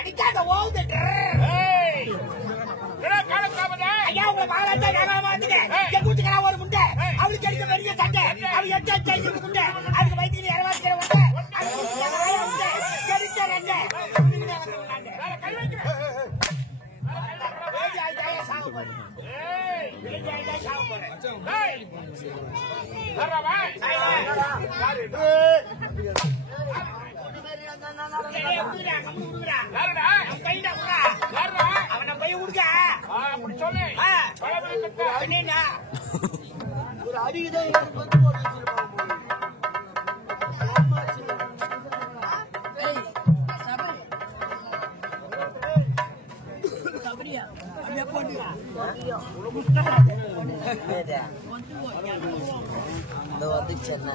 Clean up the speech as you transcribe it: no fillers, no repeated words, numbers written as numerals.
அடிக்காத ஓவுது. ஐயா உங்களை மகாராஜா ஞாபகமா வந்துட்டேன். என் கூட்டுக்கிறா ஒரு முண்டை அவளுக்கு அடிக்க பெரிய சண்டை. அவள் எட்டு முண்டை அதுக்கு வயிற்று இரவாக்கிற உண்டை அவனை போய் உடுக்க ஒரு அறிவிதை சென்னை